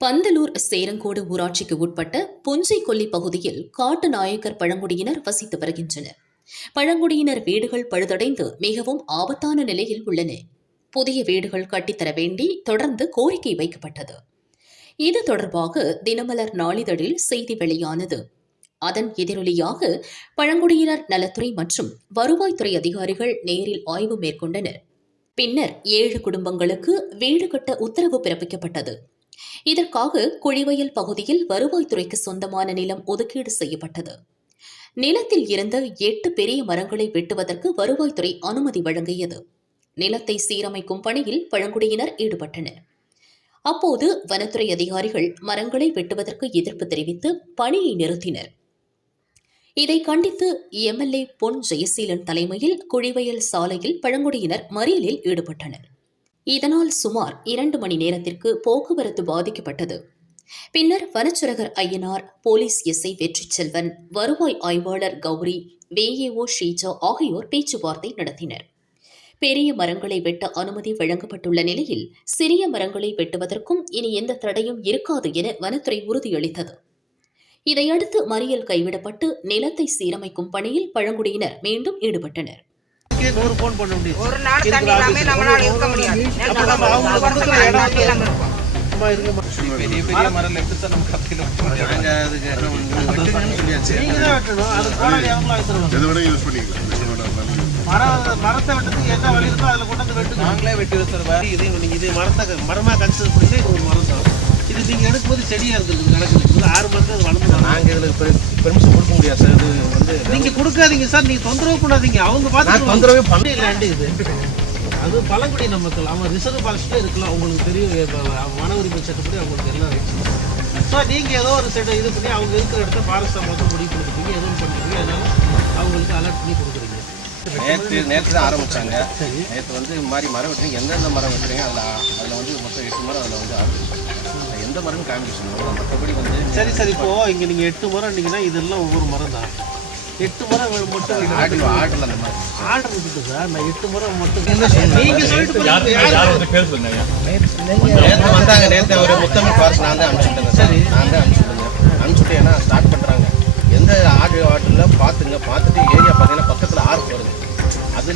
பந்தலூர் சேரங்கோடு ஊராட்சிக்கு உட்பட்ட புஞ்சை கொல்லி பகுதியில் காட்டு நாயக்கர் பழங்குடியினர் வசித்து வருகின்றனர். பழங்குடியினர் வீடுகள் பழுதடைந்து மிகவும் ஆபத்தான நிலையில் உள்ளன. புதிய வீடுகள் கட்டித்தர வேண்டி தொடர்ந்து கோரிக்கை வைக்கப்பட்டது. இது தொடர்பாக தினமலர் நாளிதழில் செய்தி வெளியானது. அதன் எதிரொலியாக பழங்குடியினர் நலத்துறை மற்றும் வருவாய்த்துறை அதிகாரிகள் நேரில் ஆய்வு மேற்கொண்டனர். பின்னர் ஏழு குடும்பங்களுக்கு வீடு கட்ட உத்தரவு பிறப்பிக்கப்பட்டது. இதற்காக குழிவயல் பகுதியில் வருவாய்த்துறைக்கு சொந்தமான நிலம் ஒதுக்கீடு செய்யப்பட்டது. நிலத்தில் இருந்த எட்டு பெரிய மரங்களை வெட்டுவதற்கு வருவாய்த்துறை அனுமதி வழங்கியது. நிலத்தை சீரமைக்கும் பணியில் பழங்குடியினர் ஈடுபட்டனர். அப்போது வனத்துறை அதிகாரிகள் மரங்களை வெட்டுவதற்கு எதிர்ப்பு தெரிவித்து பணியை நிறுத்தினர். இதை கண்டித்து எம்எல்ஏ பொன் ஜெயசீலன் தலைமையில் குழிவயல் சாலையில் பழங்குடியினர் மறியலில் ஈடுபட்டனர். இதனால் சுமார் இரண்டு மணி நேரத்திற்கு போக்குவரத்து பாதிக்கப்பட்டது. பின்னர் வனச்சரகர் ஐயனார் போலீஸ் எஸ்ஐ வெற்றி செல்வன் வருவாய் ஆய்வாளர் கௌரி வேஏஓ ஷீஜா ஆகியோர் பேச்சுவார்த்தை நடத்தினர். பெரிய மரங்களை வெட்ட அனுமதி வழங்கப்பட்டுள்ள நிலையில் சிறிய மரங்களை வெட்டுவதற்கும் இனி எந்த தடையும் இருக்காது என வனத்துறை உறுதியளித்தது. இதையடுத்து மறியல் கைவிடப்பட்டு நிலத்தை சீரமைக்கும் பணியில் பழங்குடியினர் மீண்டும் ஈடுபட்டனர். இதுக்கே நூறு ஃபோன் பண்ண முடியும் ஒரு நாள் தண்ணி இல்லாம நம்மளால இருக்க முடியாது. பெரிய பெரிய மரம் சார் நம்ம. மரம் மரத்தை வெட்டுறதுக்கு என்ன வழி இருக்கோ அதில் கொண்டு வந்து வெட்டுங்க. நாங்களே வெட்டி சார் வேற இது நீங்க இது மரத்தை மரமா கன்சிடர் பண்ணி ஒரு மரம் தான். நீங்க எடுக்கும்போது செடியா இருந்திருக்கு நடக்குது. இது ஆறு மரத்து அது வளர்ந்து நாங்க இதுல பெர்மிஷன் கொடுக்க முடியாது சார். இது வந்து நீங்க கொடுக்காதீங்க சார். நீங்க தொந்தரவு பண்ணாதீங்க. அவங்க பார்த்து தொந்தரவே பண்ண லேண்டு இது. அது பழங்குடியின மக்கள் அவங்க ரிசர்வ் ஃபாரஸ்ட்ல இருக்கலாம். உங்களுக்கு தெரியும். வன உரிமை சட்டப்படி அவங்களுக்கு எல்லாம் ரைட்ஸ் ஸோ நீங்க ஏதோ ஒரு செட் இது பண்ணி அவங்க இருக்கிற இடத்த ஃபாரஸ்ட்டை மொத்தம் முடிவு கொடுத்துட்டீங்க ஏதோ ஒன்று பண்ணிட்டீங்க அதனால அவங்களுக்கு அலர்ட் பண்ணி கொடுக்குறீங்க. நேற்று நேற்று தான் ஆரம்பிச்சாங்க. நேற்று வந்து இந்த மாதிரி மரம் வெட்டுறீங்க. எந்தெந்த மரம் வெட்டுறீங்க? அதில் அதில் வந்து மொத்தம் எட்டு மரம் அதில் வந்து ஆரம்பிச்சு எந்த மரம் காமிக்கணும் மற்றபடி வந்து சரி சரி இப்போ இங்க நீங்க எட்டு மரம் இருந்தீங்கன்னா இதெல்லாம் ஒவ்வொரு மரம் தான் எட்டு மரம் மட்டும் ஆட்டில் ஆட்டில் அந்த மாதிரி. ஆர்டர் இருக்குது சார் நான் எட்டு மரம் மட்டும் நீங்க சொல்லிட்டு? நேற்று வந்தாங்க நேற்று ஒரு முத்தமிழ் நான் தான் அனுப்பிச்சுட்டேங்க சரி. நான் தான் அனுப்பிச்சுட்டேங்க அனுப்பிச்சுட்டு ஏன்னா ஸ்டார்ட் பண்ணுறாங்க எந்த ஆடு ஆட்டில் பார்த்துங்க பார்த்துட்டு ஏரியா பார்த்தீங்கன்னா பக்கத்தில்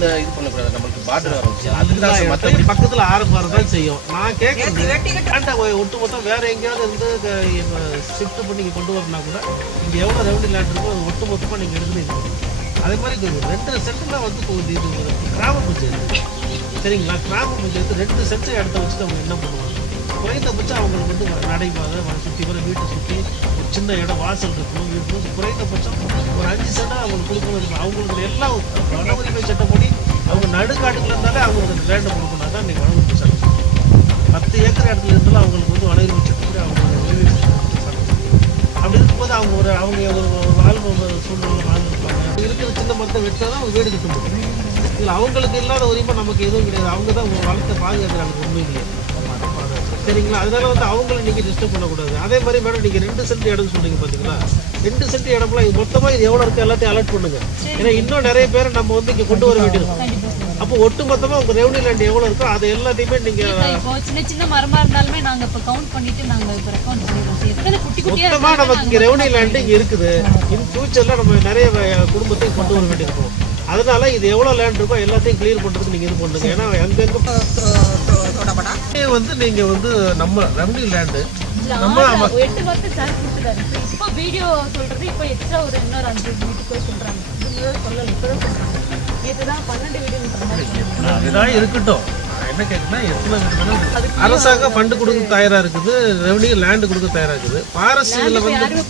அதில் இது பண்ணக்கூடாது. நம்மளுக்கு பார்டர் ஆரம்பிச்சு அதுக்கு தான் மற்றபடி பக்கத்துல ஆறு மரம் தான் செய்யும். நான் கேட்கறது நேத்து வெட்டிக்கிட்டு வேண்டாம் ஒ- ஒட்டு மொத்தம் வேற எங்கேயாவது இருந்து ஷிஃப்ட் பண்ணி இங்க கொண்டு வரனா கூட இங்க எவ்வளவு ரெவன்யூ லேண்ட் இருக்கோ அது ஒட்டு மொத்தமா நீங்க எடுத்து இது பண்ணணும். அதே மாதிரி இது ரெண்டு சென்ட்ல வந்து போகுது. இது கிராம பஞ்சாயத்து சரிங்களா? கிராம பஞ்சாயத்து ரெண்டு சென்ட் இடத்த வச்சுட்டு அவங்க என்ன பண்ணுவாங்க? குறைந்தபட்சம் அவங்களுக்கு வந்து நடைபாதை சுற்றி வர வீட்டை சுற்றி ஒரு சின்ன இடம் வாசல் இருக்கணும் இருக்கணும். குறைந்தபட்சம் ஒரு அஞ்சு சென்டா அவங்களுக்கு கொடுக்கணும். அவங்களுக்கு எல்லாம் வன உரிமை சட்டப்படி அவங்க நடுக்காட்டுக்குள்ள இருந்தாலே அவங்களுக்கு லேண்டை கொடுக்கணும் தான் இன்றைக்கி வன சட்டம் பத்து ஏக்கர் இடத்துல இருந்தாலும் அவங்களுக்கு வந்து வன உரிமை அவங்களோட அவங்களுக்கு அப்படி இருக்கும்போது அவங்க ஒரு அவங்க ஒரு வாழ்வு சூழ்நிலை வாழ்ந்துருப்பாங்க. இருக்கிற சின்ன மரத்தை வெட்டினா தான் அவங்க வீடு கட்ட முடியும். இதில் அவங்களுக்கு இல்லாத உரிமை நமக்கு எதுவும் கிடையாது. அவங்க தான் ஒரு வளத்தை பாதுகாக்கிறாங்க உண்மையிலேயே. சரிங்களா? அதனால வந்து அவங்கள நீங்கள் டிஸ்டர்ப் பண்ணக்கூடாது. அதே மாதிரி மேடம் நீங்கள் ரெண்டு சென்ட் இடம் சொன்னீங்க பார்த்தீங்களா ரெண்டு சென்ட் இடம்லாம் இது மொத்தமாக இது எவ்வளோ இருக்குது எல்லாத்தையும் அலர்ட் பண்ணுங்க. ஏன்னா இன்னும் நிறைய பேரை நம்ம வந்து இங்கே கொண்டு வர வேண்டியிருக்கும். அப்போ ஒட்டு மொத்தமாக உங்கள் ரெவன்யூ லேண்ட் எவ்வளோ இருக்கோ அதை எல்லாத்தையுமே நீங்கள் சின்ன சின்ன மரமா இருந்தாலுமே நாங்க இப்ப கவுண்ட் பண்ணிட்டு நாங்க இப்ப ரெக்கவுண்ட் குட்டியா மொத்தமாக நமக்கு இங்கே ரெவன்யூ லேண்டு இங்கே இருக்குது. இன் ஃபியூச்சரில் நம்ம நிறைய குடும்பத்தையும் கொண்டு வர வேண்டியிருக்கும். அதனால இது எவ்வளோ லேண்ட் இருக்கோ எல்லாத்தையும் கிளியர் பண்ணுறதுக்கு நீங்கள் இது பண்ணுங்க. ஏன்னா தொடப்படா வந்து நீங்கள் வந்து நம்ம ரெவன்யூ லேண்டு. நம்ம எட்டு வருஷம் சார்ஜ் கொடுத்துட்டாரு. இப்ப- வீடியோ சொல்றது இப்போ எக்ஸ்ட்ரா ஒரு இன்னொரு அஞ்சு வீட்டுக்கு போய் சொல்றாங்க சொல்லல இப்பதான் சொல்றாங்க. நேற்று தான் பன்னெண்டு சொன்னாங்க. அதுதான் இருக்கட்டும். நான் என்ன கேட்குறேன்னா எத்தனை அரசாங்கம் ஃபண்டு கொடுக்க தயாரா இருக்குது ரெவன்யூ லேண்ட் கொடுக்க தயாரா இருக்குது. ஃபாரஸ்ட் Land இதில் இப்ப வந்து யாருமே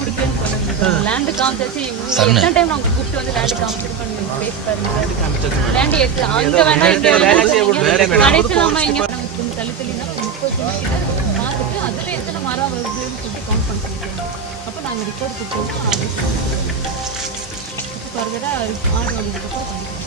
லேண்ட் காமிச்சாச்சு. இவங்க எத்தனை டைம் அவங்க கூப்பிட்டு வந்து லேண்ட் காமிச்சிருக்கோம் நீங்க பேசி பாருங்க. லேண்ட் எடுத்து அங்க வேணா இங்க கடைசி நம்ம இங்க நம்ம முப்பது சென்டிமீட்டர் பார்த்துட்டு அதில் எத்தனை மரம் வருதுன்னு சொல்லி கவுண்ட் பண்ண அப்போ நாங்கள் ரிப்போர்ட் கொடுத்தோம்னா இப்போ ஃபர்தராக ஆர்டர் வந்ததுக்கப்புறம் பண்ணிக்கலாம்